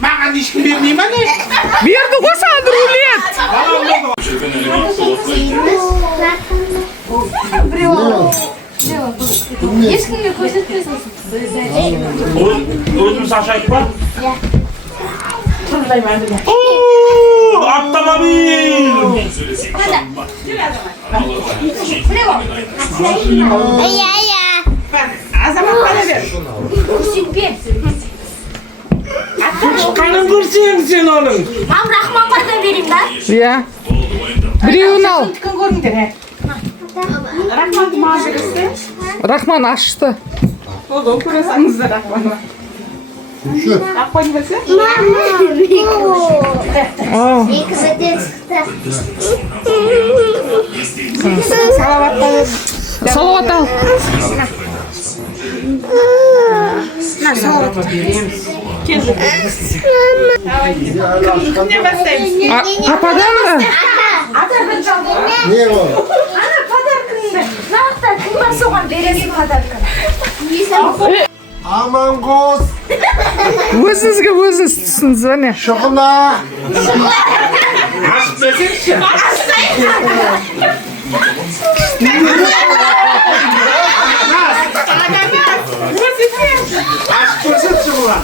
Mağan işki vermeyeyim anne. Berdi go sen rulet. Ешкімге көрсетпесін. Өзім сашайып па? Автомобиль! Азамат bana ver. Көрсетпе. Қанын көрсең сен оның. Там Рахманға да берейін да. Ya. Bireuni al. Tükün göründür he. Rahman mağazırısı. Rahman açtı. O da okursanız da Rahman'a. Rahman versin. Aa. Salavatlar. Salavat al. Salavat vereyim. Kendi. Ne basayım? Papadan mı? Подаркын жалдым. Ne o? Ана подаркыңды. Нақты кім бар соған бересің подаркын. Aman kız. Өзіңізге өзіңіз түсіңіз бе не? Şokula. Ашып берсеңші. Ашып көрсетші бұлар.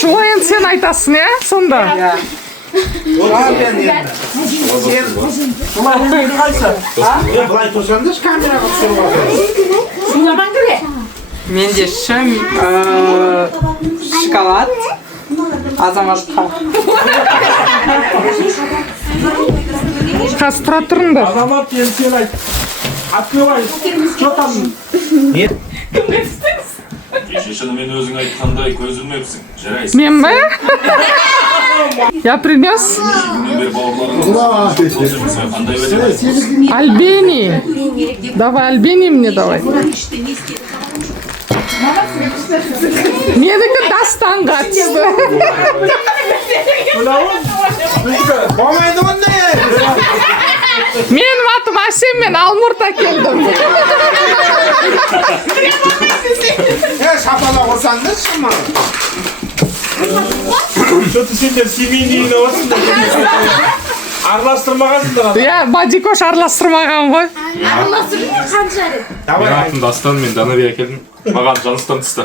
Шулай енді sen айтасың ya сонда. Бұлардың бері қайсы? Бұлай тұрсаңдаш камераға түсіріп алып. Şunlaman göre. Менде шым шоколад азаматқа. Қазір тұра тұрыңдар. Азамат енді сен айт. Открывай. Что там? Шешенімен өзің айтқандай көз ілмепсің. Жарайсың. Мен бе? Я принес Мен бері бауырларыңа Ulan. қандай уәде бар? Senin альбени. Давай альбени мне давай. Менікі дастанға түсті. Болмайды ондай. Менің атым Асем, мен Алмұрт әкелдім. Шапала құрсаңдаш шыма. Что-то сендер семейный осында. Араластырмағансыңдар. Я Бадикош араластырмаған ғой. Араластырдың қанша рет? Мен атым Дастан, мен Данабек әкелдім. Маған жаныстан түсті.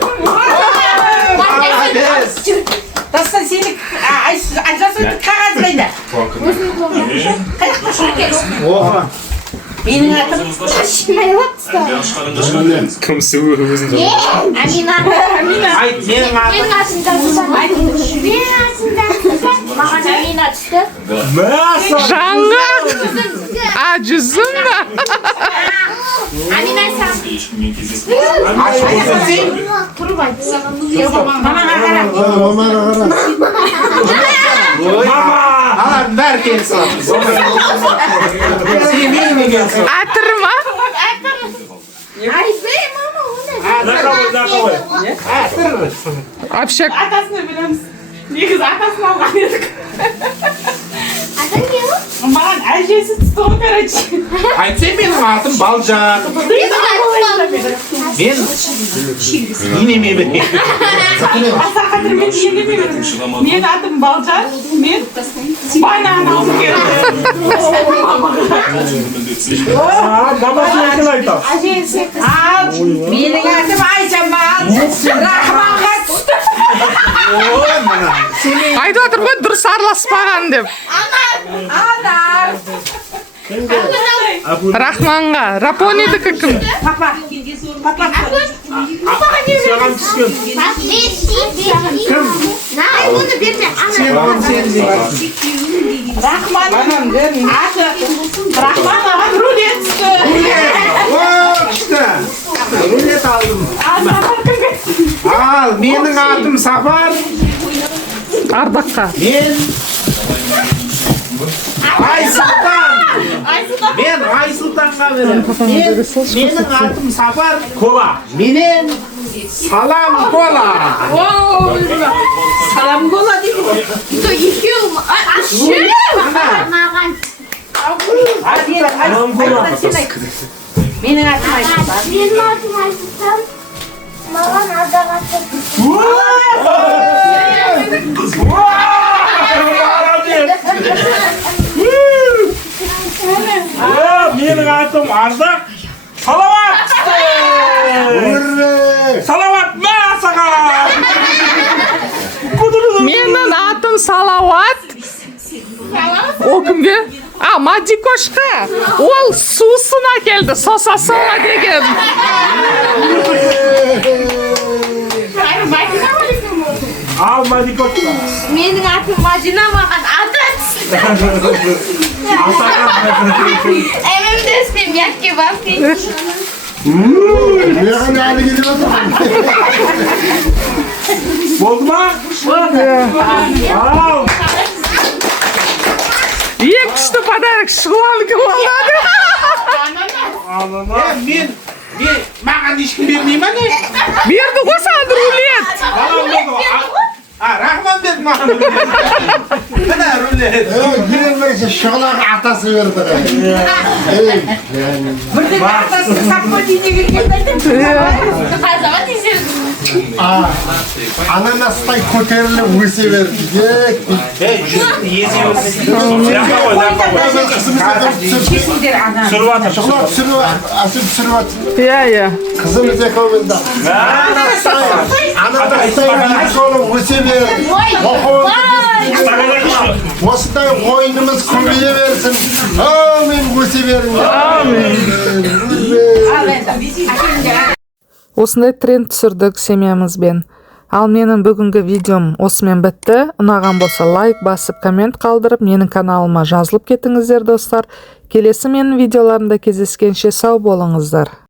Дастан сені ажырасуды қағаз қайда? Оға. Менің атым Мен ашқанымда шығады. Кім сөй өзін Амина. Айт, менің атым. Менің атым Дастан. Менің атым Дастан. Маған Амина түсті. Мәсі. Жаңа. А, жүзім бе? Амина сам. ешкіммен кездеспейді. тұрып айт. Мамаға қара. Мама. Алам бәр келсін. Семейный келсін. Әтір ма? Айтпай, мама, ондай. Нақауай. Вообще, Атасыны білеміз. Негізі атасын алған едік. Атаң не ол? Маған әжесі түсті ғой, короче. Айтсай менің атым Балжан. Мен енеме берейін. Аса қатыр мен енеме беремін. Менің атым Балжан. Мен байнаған алып келдім. Мамасы екен айтам. Әжесі. Ал, менің атым Айжамал. Рахманға түсті. айтып отыр ғой дұрыс араласпаған деп. Анар. Рахманға. Рапонидікі кім? Папа. Папа. Саған түскен. Kim? Най, оны берме. Сен оған сен деп айтсың. Рахман. Аты. Рахман аған рулет түсті. О, күшті. Рулет алдым. Ал, менің атым Сапар. Ардаққа. Мен Айсұлтан. Мен Айсұлтанға беремін. Менің атым Сапар. Кола. Менен Салам Кола. Салам кола дейді. То екеуі маған. Менің атым Айсұлтан. Менің атым Айсұлтан. Маған азаматтық. Менің атым Ардақ. Салават! Салават ма саған! Менің атым Салауат. О кімге? А, Мадикошқа. Ол сусын әкелді, соса сола деген. Ал Мадикошқа. Менің атым Мадина, маған ата түсті. Әмімді өспейм, якке баппен. Маған әлі келіп отыр. Болды ма? Ал! Ең күшті подарок шұғыланікі болады. Маған ешкім бермей ма не? Берді ғой саған рулет. Рахман берді маған рулет. Мына рулет. Ең бірінші шұғылаға атасы берді. Бірден атасы сапқа дейіне келгенді айтып. Азамат есерді. Ананастай көтеріліп өсе берді. Шұғылап түсіріп атыр. Иә. Қызымыз екеумізді. Ананастай өсе берді. Осындай ойынымыз көбейе берсін. Әумин өсе беріңдер. Осындай тренд түсірдік семьямызбен. Ал менің бүгінгі видеом осымен бітті. Ұнаған болса лайк басып, коммент қалдырып, менің каналыма жазылып кетіңіздер достар. Келесі менің видеоларымда кездескенше сау болыңыздар.